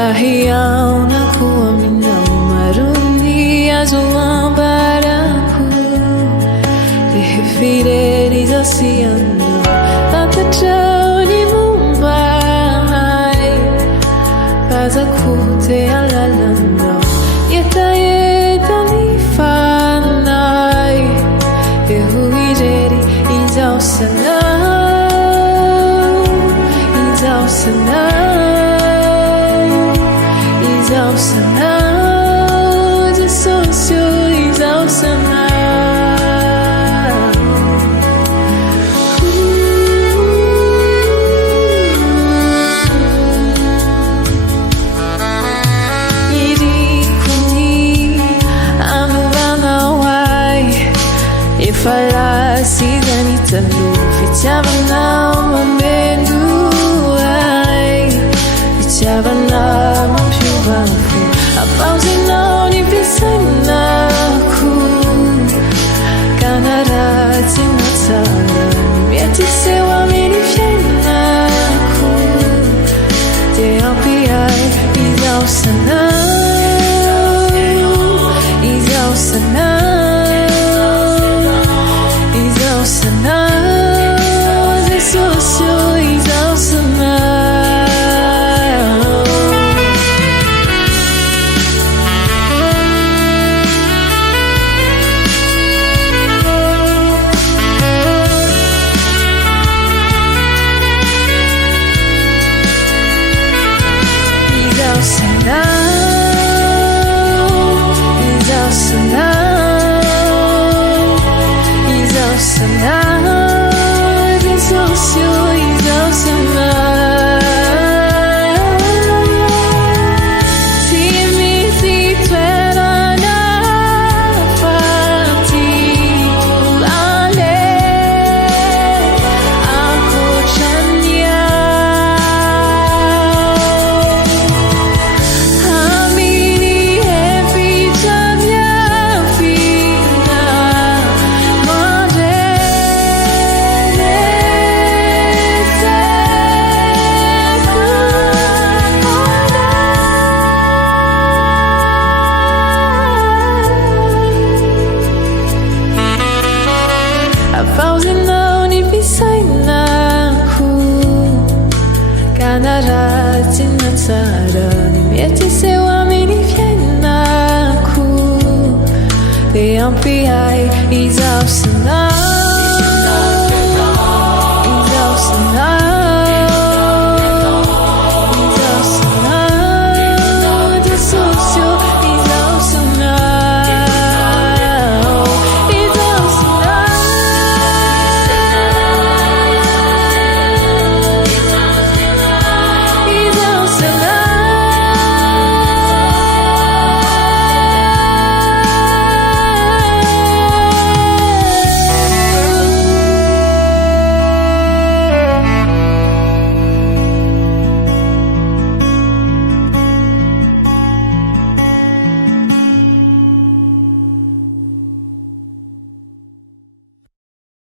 bahiyaw na kuha minaw maruni azuan baraku fidelization tanta ni mumbai baza kute alalanda yeta ni fanai ehuijeri izausana de sócio falar se danita no fechava na momento ai fechava na mão chuva a pausa não ni pisana ku canara tinata mieti sewa mini fiena ku te ampiai izausana pausa não ni pisana ku canara tinata mieti sewa mini fiena ku te ampiai izausana